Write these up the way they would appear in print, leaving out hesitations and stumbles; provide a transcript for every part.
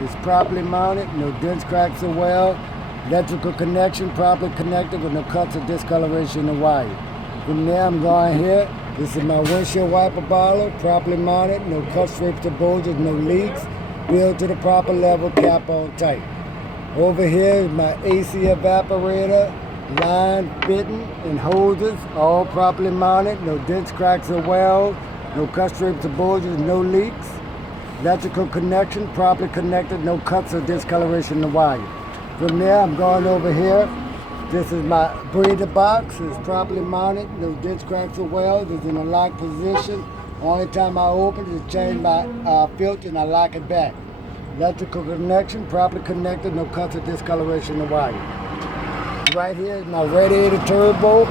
It's properly mounted, no dents, cracks, or weld. Electrical connection properly connected with no cuts or discoloration in the wire. From there, I'm going here. This is my windshield wiper bottle, properly mounted, no cuts, scrapes, or bulges, no leaks. Filled to the proper level, cap on tight. Over here is my AC evaporator, line fitting and hoses, all properly mounted, no dents, cracks, or welds, no cuts, scrapes, or bulges, no leaks. Electrical connection properly connected, no cuts or discoloration in the wire. From there, I'm going over here. This is my breather box. It's properly mounted, no dents, cracks, or welds. It's in a locked position. Only time I open it is change my filter and I lock it back. Electrical connection properly connected, no cuts or discoloration in the wire. Right here is my radiator turbo.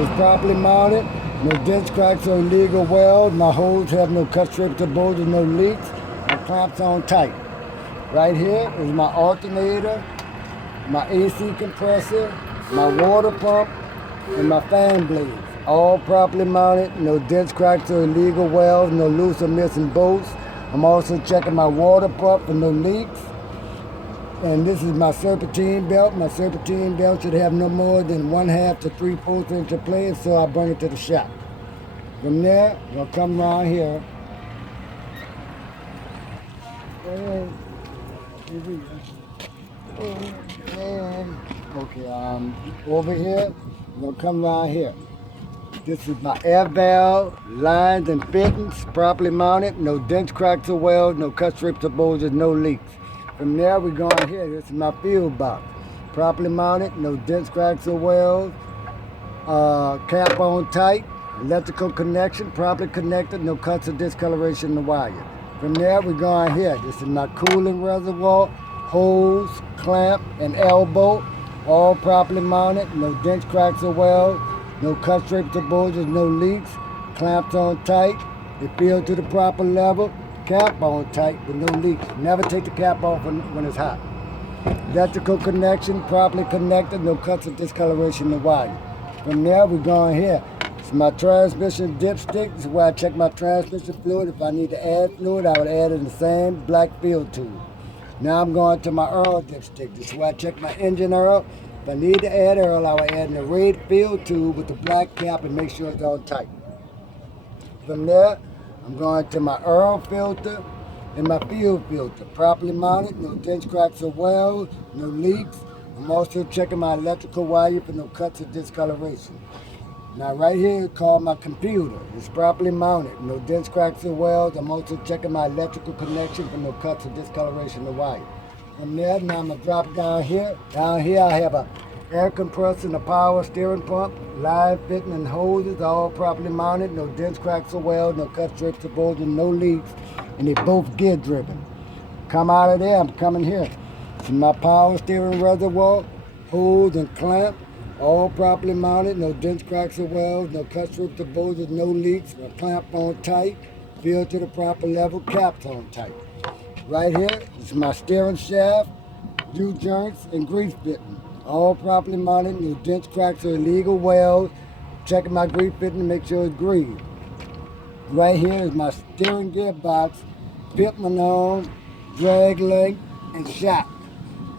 It's properly mounted, no dents, cracks, or illegal welds. My holes have no cuts, strips, or bulges, no leaks. My clamps on tight. Right here is my alternator, my AC compressor, my water pump, and my fan blades. All properly mounted, no dents, cracks, or illegal welds, no loose or missing bolts. I'm also checking my water pump for no leaks. And this is my serpentine belt. My serpentine belt should have no more than 1/2 to 3/4 inch of play, so I bring it to the shop. From there, I'll come around here. Over here, we'll come around here. This is my air valve, lines and fittings, properly mounted, no dents, cracks, or welds, no cuts, rips, or bulges, no leaks. From there, we're going here. This is my field box, properly mounted, no dents, cracks, or welds, cap on tight, electrical connection, properly connected, no cuts or discoloration in the wire. From there, we're going here. This is my cooling reservoir, hose, clamp, and elbow, all properly mounted, no dents, cracks, or welds, no cuts, scrapes, or bulges, no leaks, clamps on tight, they filled to the proper level, cap on tight with no leaks. Never take the cap off when it's hot. Electrical connection properly connected, no cuts or discoloration in the wire. From there, we're going here. It's my transmission dipstick. This is where I check my transmission fluid. If I need to add fluid, I would add it in the same black field tube. Now I'm going to my oil dipstick. This is where I check my engine oil. If I need to add oil, I will add in the red field tube with the black cap and make sure it's on tight. From there, I'm going to my oil filter and my fuel filter. Properly mounted, no dents, cracks, or welds, no leaks. I'm also checking my electrical wire for no cuts or discoloration. Now right here is called my computer. It's properly mounted, no dents, cracks, or welds. I'm also checking my electrical connection for no cuts or discoloration in the wire. From there, now I'm gonna drop down here. Down here I have a air compressor and a power steering pump, line fitting and hoses, all properly mounted, no dents, cracks, or welds, no cuts, strips, or bulges, no leaks, and they're both gear driven. Come out of there, I'm coming here. This is my power steering reservoir, hose and clamp, all properly mounted, no dents, cracks, or welds, no cuts, strips, or bulges, no leaks, my clamp on tight, filled to the proper level, caps on tight. Right here is my steering shaft, U-joints, and grease fitting. All properly mounted, no dents, cracks, or illegal welds. Checking my grease fitting to make sure it's greased. Right here is my steering gearbox, fitment on, drag length, and shock.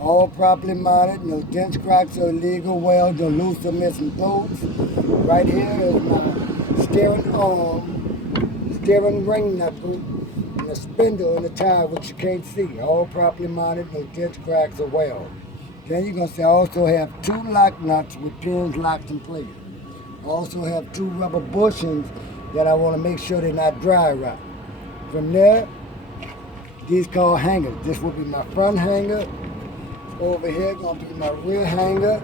All properly mounted, no dents, cracks, or illegal welds, no loose or missing bolts. Right here is my steering arm, steering ring knuckle, and a spindle in the tire, which you can't see. All properly mounted, no dents, cracks, or welds. Then you're going to see I also have 2 lock nuts with pins locked in place. I also have 2 rubber bushings that I want to make sure they're not dry rot. From there, these called hangers. This will be my front hanger. Over here going to be my rear hanger.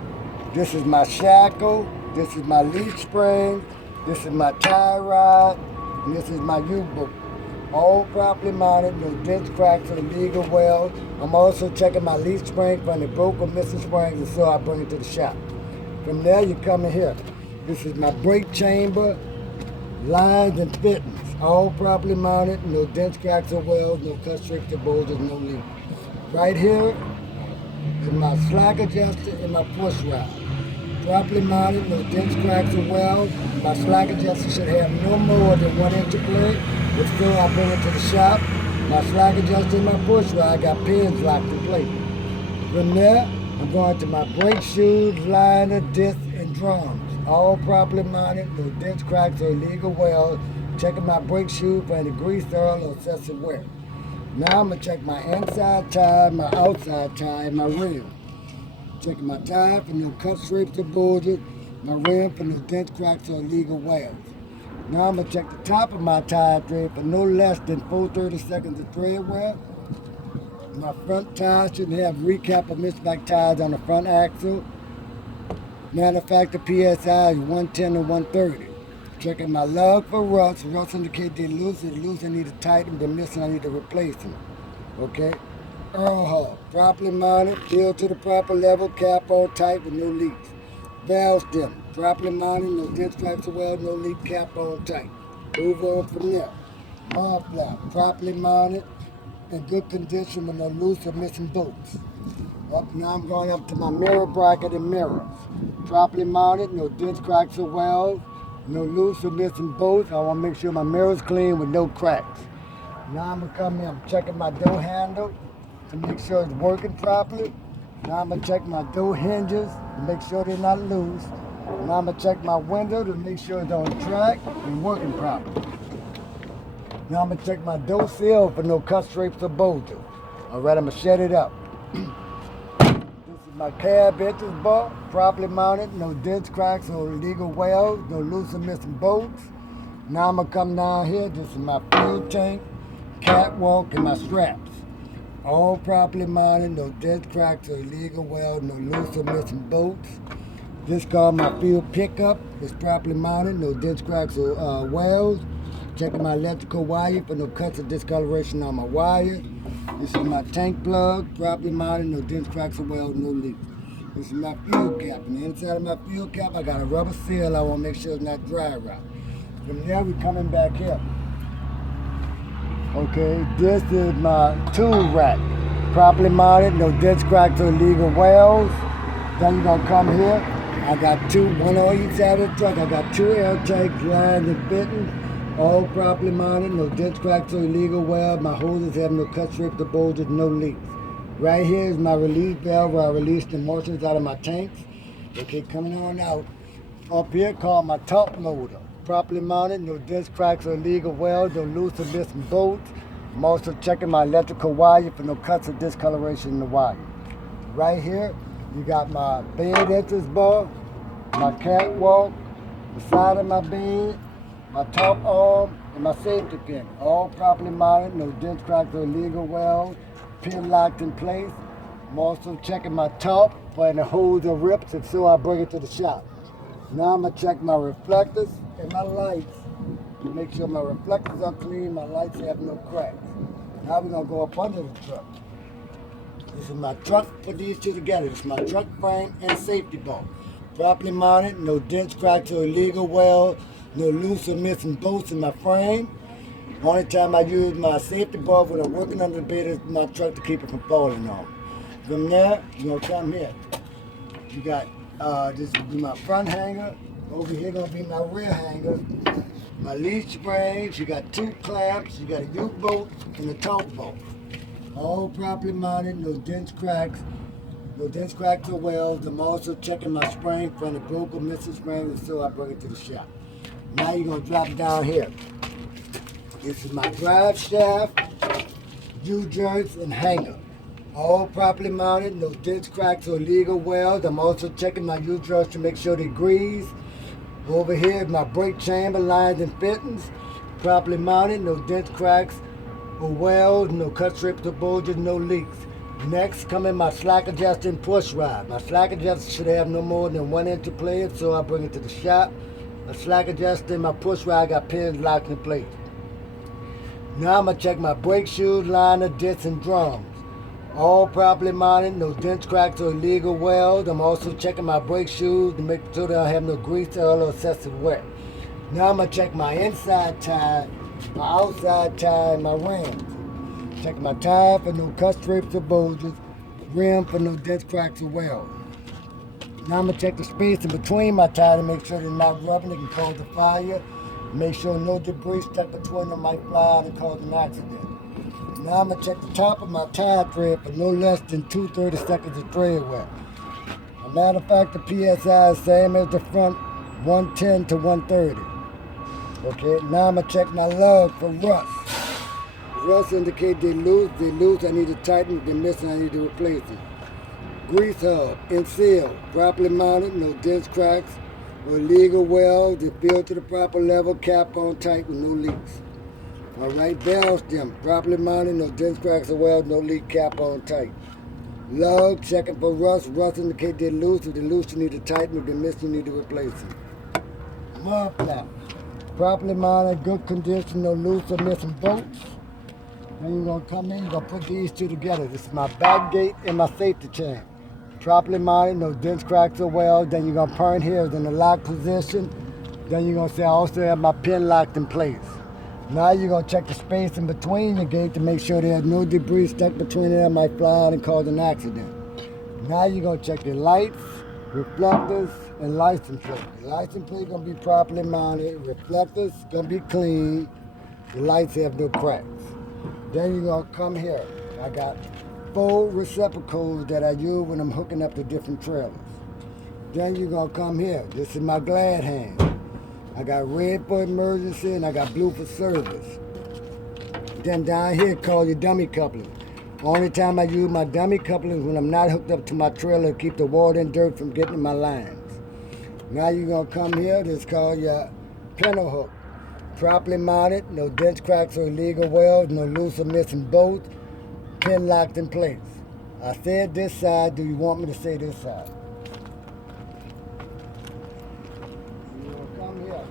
This is my shackle. This is my leaf spring. This is my tie rod. And this is my U-boot. All properly mounted, no dents, cracks, or illegal welds. I'm also checking my leaf spring for any broke or missing springs, and so I bring it to the shop. From there, you come in here. This is my brake chamber, lines and fittings. All properly mounted, no dents, cracks, or welds, no cuts, strips, or bulges, no leaks. Right here is my slack adjuster and my push rod. Properly mounted, no dents, cracks, or welds. My slack adjuster should have no more than 1 inch of play. If so, I bring it to the shop. My slack adjuster and my push rod, I got pins locked in place. From there, I'm going to my brake shoes, liner, disc, and drums. All properly mounted, no dents, cracks, or illegal welds. Checking my brake shoe for any grease, oil, or excessive wear. Now I'm going to check my inside tire, my outside tire, and my rim. Checking my tire for no cut strips or bulges, my rim for no dents, cracks, or illegal welds. Now I'm going to check the top of my tire thread for no less than 4/32 of tread wear. My front tire shouldn't have recap or misback tires on the front axle. Manufacturer PSI is 110 to 130. Checking my lug for rust. Rust indicate they're loose. If loose, I need to tighten. They're missing, I need to replace them. Okay? Earl hub. Properly mounted, filled to the proper level, cap on tight with no leaks. Valve stem. Properly mounted, no dents, cracks, or welds, no leak, cap on tight. Move on from there. Mud flap. Properly mounted, in good condition with no loose or missing bolts. Now I'm going up to my mirror bracket and mirrors. Properly mounted, no dents, cracks, or welds, no loose or missing bolts. I want to make sure my mirror's clean with no cracks. Now I'm going to come in, I'm checking my door handle to make sure it's working properly. Now I'm going to check my door hinges to make sure they're not loose. Now I'm going to check my window to make sure it's on track and working properly. Now I'm going to check my door seal for no cut scrapes or bulges. All right, I'm going to shut it up. This is my cab entrance bar, properly mounted, no dents, cracks, or illegal welds, no loose or missing bolts. Now I'm going to come down here. This is my fuel tank, catwalk, and my straps. All properly mounted, no dents, cracks, or illegal welds, no loose or missing bolts. This called my fuel pickup. It's properly mounted, no dents, cracks, or welds. Checking my electrical wire for no cuts or discoloration on my wire. This is my tank plug, properly mounted, no dents, cracks, or welds, no leaks. This is my fuel cap. On the inside of my fuel cap, I got a rubber seal. I want to make sure it's not dry rot. From there, we're coming back here. Okay, this is my tool rack. Properly mounted, no dents, cracks, or illegal welds. Then you're going to come here. I got one on each side of the truck. I got 2 air tanks lined and fitting. All properly mounted, no dents, cracks, or illegal weld. My hoses have no cut strips or bulges, no leaks. Right here is my release valve where I release the moisture out of my tanks. Okay, coming on out. Up here called my top loader. Properly mounted, no dents, cracks, or illegal welds, no loose or missing bolts. I'm also checking my electrical wire for no cuts or discoloration in the wire. Right here, you got my bed entrance bar, my catwalk, the side of my bed, my top arm, and my safety pin. All properly mounted, no dents, cracks, or illegal welds, pin locked in place. I'm also checking my top for any holes or rips, and so I bring it to the shop. Now I'm going to check my reflectors and my lights to make sure my reflectors are clean, my lights have no cracks. Now we're going to go up under the truck. This is my truck, put these two together. This is my truck frame and safety bar. Properly mounted, no dents, cracks, or illegal welds, no loose or missing bolts in my frame. Only time I use my safety bar when I'm working under the bed of my truck to keep it from falling on. From there, you're gonna come here. You got this will be my front hanger. Over here gonna be my rear hanger. My lead springs. You got 2 clamps. You got a U-bolt and a top bolt. All properly mounted, no dents, cracks. No dents, cracks, or welds. I'm also checking my spring for any broke or missing spring, and so I bring it to the shop. Now you're gonna drop it down here. This is my drive shaft, U-joints, and hanger. All properly mounted, no dents, cracks, or illegal welds. I'm also checking my U-joints to make sure they're greased. Over here is my brake chamber, lines, and fittings. Properly mounted, no dents, cracks, or welds, no cut strips or bulges, no leaks. Next, come in my slack adjusting push rod. My slack adjuster should have no more than 1 inch of play, so I bring it to the shop. My slack adjuster and my push rod got pins locked in place. Now I'm going to check my brake shoes, liner, discs, and drums. All properly mounted, no dents, cracks, or illegal welds. I'm also checking my brake shoes to make sure they don't have no grease, oil, or excessive wet. Now I'm going to check my inside tire, my outside tire, and my rims. Checking my tire for no cut strips or bulges, rim for no dents, cracks, or welds. Now I'm going to check the space in between my tire to make sure they're not rubbing. It can cause a fire. Make sure no debris stuck between them might fly out and cause an accident. Now I'm gonna check the top of my tire thread for no less than 2/30 seconds of thread wear. As a matter of fact, the PSI is same as the front, 110 to 130. Okay, now I'm gonna check my lug for rust. Rust indicate they're loose, I need to tighten, if they're missing, I need to replace it. Grease hub, in seal, properly mounted, no dents, cracks, or illegal welds, they filled to the proper level, cap on tight with no leaks. Alright, valve stem, properly mounted, no dents, cracks, or welds, no leak, cap on tight. Lug, checking for rust, rust indicate they're loose, if they're loose, you need to tighten, if they're missing, you need to replace it. Muffler, properly mounted, good condition, no loose or missing bolts. Then you're gonna come in, you're gonna put these two together. This is my back gate and my safety chain. Properly mounted, no dents, cracks, or welds. Then you're gonna turn here in the lock position. Then you're gonna say I also have my pin locked in place. Now you're gonna check the space in between the gate to make sure there's no debris stuck between it that might fly out and cause an accident. Now you're gonna check the lights, reflectors, and license plate. The license plate gonna be properly mounted, reflectors gonna be clean, the lights have no cracks. Then you're gonna come here. I got 4 receptacles that I use when I'm hooking up to different trailers. Then you're gonna come here. This is my glad hand. I got red for emergency and I got blue for service. Then down here called your dummy coupling. Only time I use my dummy coupling is when I'm not hooked up to my trailer to keep the water and dirt from getting in my lines. Now you're gonna come here. This is called your pintle hook. Properly mounted, no dents, cracks, or illegal welds, no loose or missing bolts, pin locked in place. I said this side, do you want me to say this side? You're gonna come here.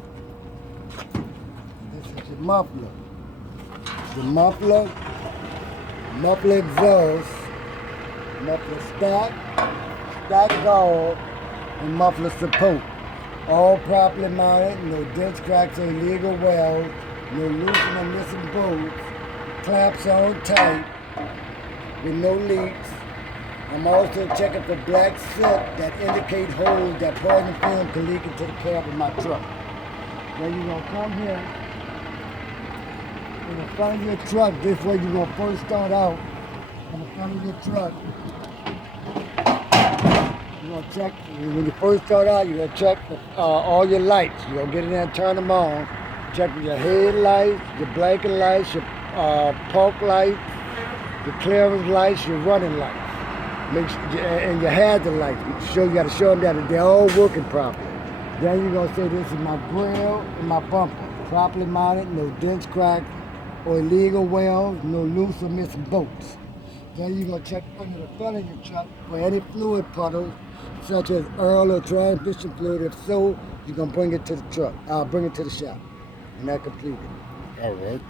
This is your muffler. The muffler exhaust, muffler stack guard, and muffler support. All properly mounted, no dents, cracks, or illegal welds, no loosened or missing bolts, clamps on tight, with no leaks. I'm also checking for black soot that indicate holes that poison film can leak into the cab of my truck. Then you're gonna come here, in the front of your truck, this way you're gonna first start out, in the front of your truck. You're gonna check, when you first start out, you're gonna check all your lights. You're gonna get in there and turn them on. Check your headlights, your blinker lights, your park lights, your clearance lights, your running lights. And your hazard lights. You gotta show them that they're all working properly. Then you're gonna say this is my grill and my bumper. Properly mounted, no dents, cracks, or illegal welds, no loose or missing bolts. Then you're gonna check under the front of your truck for any fluid puddles, such as oil or transmission fluid. If so, you're gonna bring it to the truck. I'll bring it to the shop. And that completed. All right.